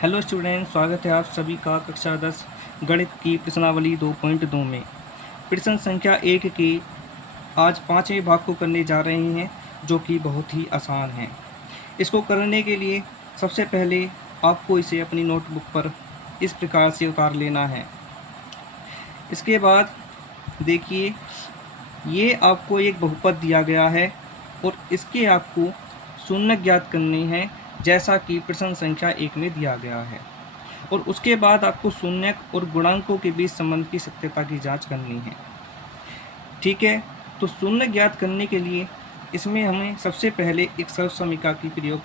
Hello student, स्वागत है आप सभी का कक्षा 10 गणित की प्रश्नावली 2.2 में। प्रश्न संख्या 1 के आज 5वें भाग को करने जा रहे हैं, जो कि बहुत ही आसान है। इसको करने के लिए सबसे पहले आपको इसे अपनी नोटबुक पर इस प्रकार से उतार लेना है। इसके बाद देखिए, ये आपको एक बहुपद दिया गया है और इसके आपको शून्य ज्ञात करने हैं, जैसा कि प्रश्न संख्या 1 में दिया गया है। और उसके बाद आपको शून्य और गुणांकों के बीच संबंध की सत्यता की जांच करनी है। ठीक है, तो शून्य ज्ञात करने के लिए इसमें हमें सबसे पहले एक सर्वसमीका की प्रयोग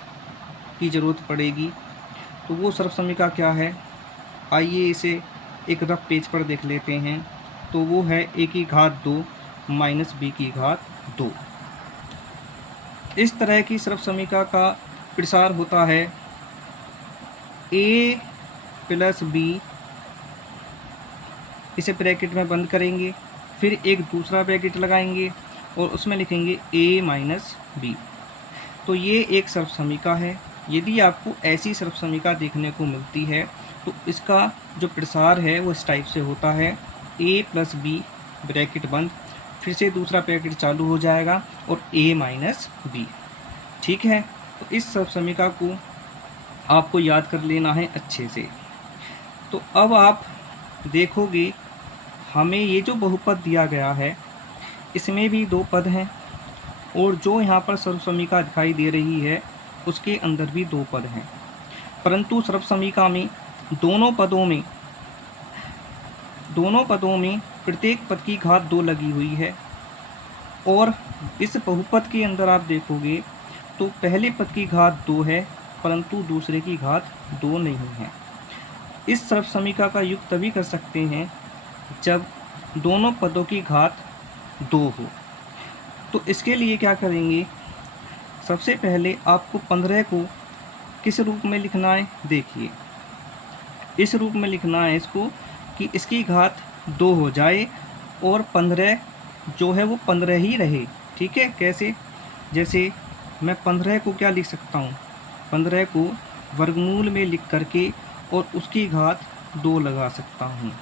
की ज़रूरत पड़ेगी। तो वो सर्वसमीका क्या है, आइए इसे एक रफ पेज पर देख लेते हैं। तो वो है a की घात 2 माइनस b की घात 2। इस तरह की सर्वसमीका का प्रसार होता है a प्लस b, इसे ब्रैकेट में बंद करेंगे, फिर एक दूसरा ब्रैकेट लगाएंगे और उसमें लिखेंगे a माइनस बी। तो ये एक सर्वसमीका है। यदि आपको ऐसी सर्वसमीका देखने को मिलती है तो इसका जो प्रसार है वो इस टाइप से होता है a प्लस बी ब्रैकेट बंद, फिर से दूसरा ब्रैकेट चालू हो जाएगा और a माइनस बी। ठीक है, तो इस सर्वसमीका को आपको याद कर लेना है अच्छे से। तो अब आप देखोगे, हमें ये जो बहुपद दिया गया है इसमें भी दो पद हैं और जो यहाँ पर सर्वसमीका दिखाई दे रही है उसके अंदर भी दो पद हैं, परंतु सर्वसमीका में दोनों पदों में प्रत्येक पद की घात 2 लगी हुई है। और इस बहुपद के अंदर आप देखोगे तो पहले पद की घात 2 है, परंतु दूसरे की घात 2 नहीं है। इस सर्वसमीका का योग तभी कर सकते हैं जब दोनों पदों की घात 2 हो। तो इसके लिए क्या करेंगे, सबसे पहले आपको 15 को किस रूप में लिखना है, देखिए इस रूप में लिखना है इसको कि इसकी घात 2 हो जाए और 15 जो है वो 15 ही रहे। ठीक है, कैसे, जैसे मैं 15 को क्या लिख सकता हूँ, 15 को वर्गमूल में लिख करके और उसकी घात 2 लगा सकता हूँ।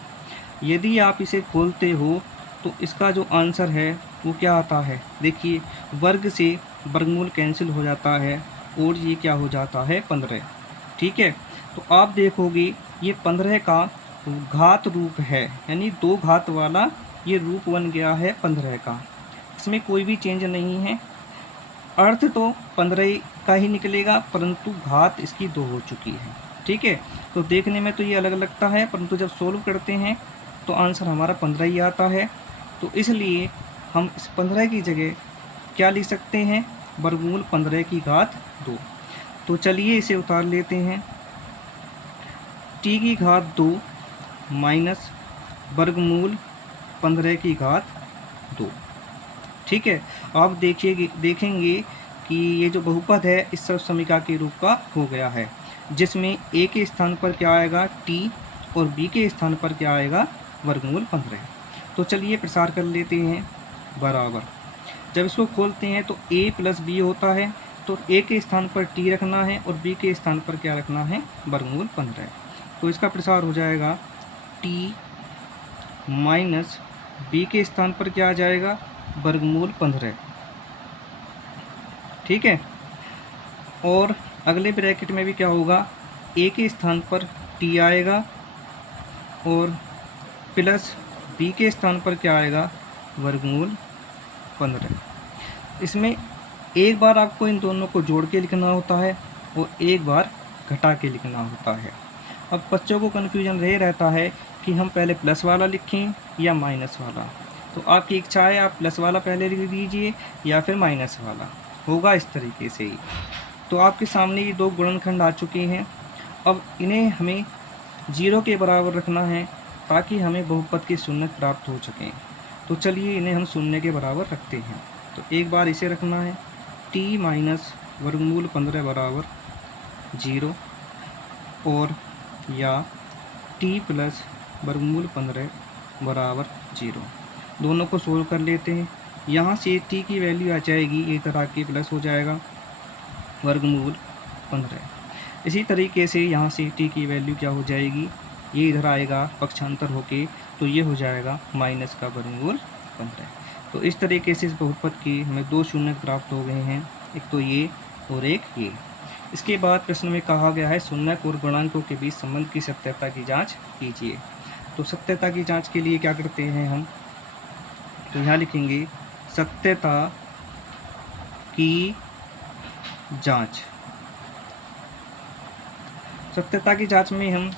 यदि आप इसे खोलते हो तो इसका जो आंसर है वो क्या आता है, देखिए वर्ग से वर्गमूल कैंसिल हो जाता है और ये क्या हो जाता है 15। ठीक है, तो आप देखोगे ये 15 का घात रूप है, यानी 2 घात वाला ये रूप बन गया है 15 का। इसमें कोई भी चेंज नहीं है, अर्थ तो 15 का ही निकलेगा, परंतु घात इसकी 2 हो चुकी है। ठीक है, तो देखने में तो ये अलग लगता है, परंतु जब सोल्व करते हैं तो आंसर हमारा 15 ही आता है। तो इसलिए हम इस 15 की जगह क्या लिख सकते हैं, वर्गमूल 15 की घात 2। तो चलिए इसे उतार लेते हैं, t की घात 2 माइनस वर्गमूल 15 की घात 2। ठीक है, आप देखेंगे कि ये जो बहुपद है इस सर्वसमीका के रूप का हो गया है, जिसमें a के स्थान पर क्या आएगा t और b के स्थान पर क्या आएगा वर्गमूल 15। तो चलिए प्रसार कर लेते हैं बराबर। जब इसको खोलते हैं तो a प्लस बी होता है, तो a के स्थान पर t रखना है और b के स्थान पर क्या रखना है वर्गमूल 15। तो इसका प्रसार हो जाएगा t माइनस b के स्थान पर क्या आ जाएगा वर्गमूल 15। ठीक है, और अगले ब्रैकेट में भी क्या होगा, a के स्थान पर t आएगा और प्लस b के स्थान पर क्या आएगा वर्गमूल 15। इसमें एक बार आपको इन दोनों को जोड़ के लिखना होता है और एक बार घटा के लिखना होता है। अब बच्चों को कन्फ्यूजन रह रहता है कि हम पहले प्लस वाला लिखें या माइनस वाला। तो आपकी इच्छा है, आप प्लस वाला पहले लिख दीजिए या फिर माइनस वाला, होगा इस तरीके से ही। तो आपके सामने ये दो गुणनखंड आ चुके हैं। अब इन्हें हमें 0 के बराबर रखना है ताकि हमें बहुपद के शून्य प्राप्त हो सकें। तो चलिए इन्हें हम शून्य के बराबर रखते हैं। तो एक बार इसे रखना है t माइनस वर्गमूल 15 बराबर 0 और या t प्लस वर्गमूल 15 बराबर 0। दोनों को सोल्व कर लेते हैं। यहाँ से t की वैल्यू आ जाएगी, एक तरह की प्लस हो जाएगा वर्गमूल 15। इसी तरीके से यहाँ से t की वैल्यू क्या हो जाएगी, ये इधर आएगा पक्षांतर होके, तो ये हो जाएगा माइनस का वर्गमूल 15। तो इस तरीके से इस बहुपद के हमें दो शून्य प्राप्त हो गए हैं, एक तो ये और एक ये। इसके बाद प्रश्न में कहा गया है शून्यक और गुणांकों के बीच संबंध की सत्यता की जांच कीजिए। तो सत्यता की जांच के लिए क्या करते हैं हम, तो यहाँ लिखेंगे सत्यता की जांच। सत्यता की जांच में हम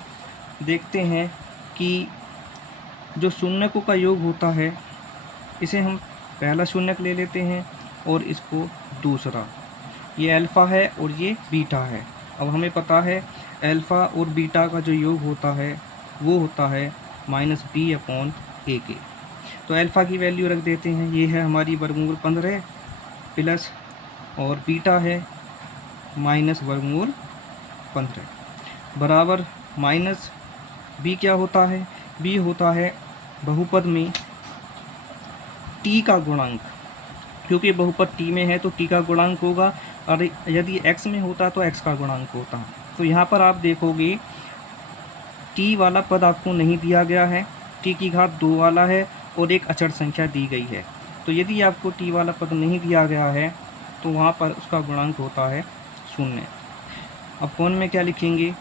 देखते हैं कि जो शून्यकों का योग होता है इसे हम पहला शून्यक ले लेते हैं और इसको दूसरा, ये अल्फ़ा है और ये बीटा है। अब हमें पता है अल्फ़ा और बीटा का जो योग होता है वो होता है -b/a के। तो अल्फ़ा की वैल्यू रख देते हैं, ये है हमारी वर्गमूल 15 प्लस, और बीटा है माइनस वर्गमूल 15 बराबर माइनस b क्या होता है, b होता है बहुपद में t का गुणांक, क्योंकि बहुपद t में है तो t का गुणांक होगा, और यदि x में होता तो x का गुणांक होता। तो यहाँ पर आप देखोगे t वाला पद आपको नहीं दिया गया है, t की घात 2 वाला है और एक अचर संख्या दी गई है। तो यदि आपको t वाला पद नहीं दिया गया है तो वहाँ पर उसका गुणांक होता है 0। अपोन में क्या लिखेंगे,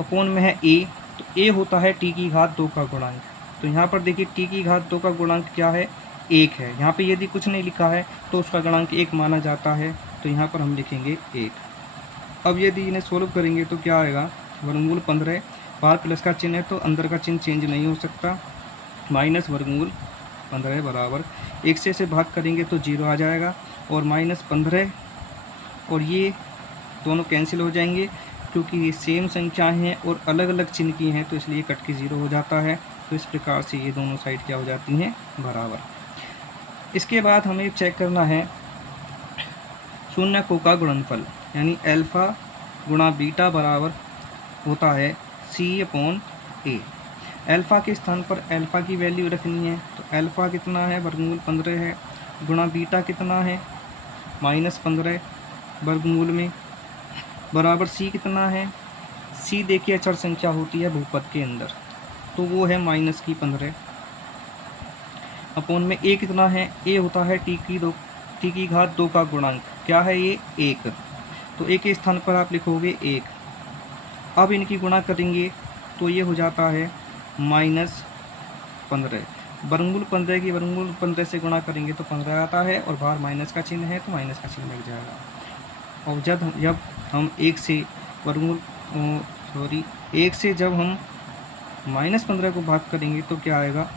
अपोन में है a, तो a होता है t की घात 2 का गुणांक। तो यहाँ पर देखिए t की घात 2 का गुणांक क्या है, 1 है। यहाँ पे यदि कुछ नहीं लिखा है तो उसका गुणांक 1 माना जाता है, तो यहाँ पर हम लिखेंगे 1। अब यदि इन्हें सोल्व करेंगे तो क्या आएगा, वर्गमूल 15, बाहर प्लस का चिन्ह है तो अंदर का चिन्ह चेंज नहीं हो सकता, माइनस वर्गमूल 15 बराबर 1 से इसे भाग करेंगे तो 0 आ जाएगा, और -15 और ये दोनों कैंसिल हो जाएंगे क्योंकि ये सेम संख्याएं हैं और अलग अलग चिन्ह की हैं, तो इसलिए कट के 0 हो जाता है। तो इस प्रकार से ये दोनों साइड क्या हो जाती हैं, बराबर। इसके बाद हमें चेक करना है शून्यकों का गुणनफल, यानी अल्फ़ा गुणा बीटा बराबर होता है c/a। अल्फ़ा के स्थान पर अल्फ़ा की वैल्यू रखनी है, तो अल्फ़ा कितना है, वर्गमूल 15 है, गुणा बीटा कितना है -15 वर्गमूल में, बराबर c कितना है, c देखिए अचर संख्या होती है बहुपद के अंदर, तो वो है -15। अपोन में a कितना है, a होता है t की घात 2 का गुणांक, क्या है ये 1, तो a के स्थान पर आप लिखोगे 1। अब इनकी गुणा करेंगे तो ये हो जाता है -15। वर्गमूल 15 की वर्गमूल 15 से गुणा करेंगे तो 15 आता है, और बाहर माइनस का चिन्ह है तो माइनस का चिन्ह लग जाएगा। और जब हम 1 से वर्गमूल 1 से जब हम -15 को भाग करेंगे तो क्या आएगा,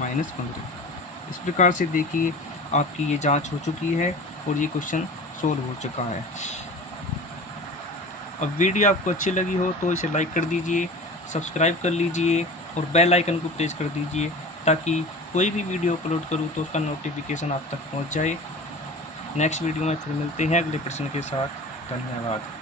-15। इस प्रकार से देखिए आपकी ये जांच हो चुकी है और ये क्वेश्चन सोल्व हो चुका है। अब वीडियो आपको अच्छी लगी हो तो इसे लाइक कर दीजिए, सब्सक्राइब कर लीजिए और बेल आइकन को प्रेस कर दीजिए, ताकि कोई भी वीडियो अपलोड करूँ तो उसका नोटिफिकेशन आप तक पहुंच जाए। नेक्स्ट वीडियो में फिर मिलते हैं अगले प्रश्न के साथ। धन्यवाद।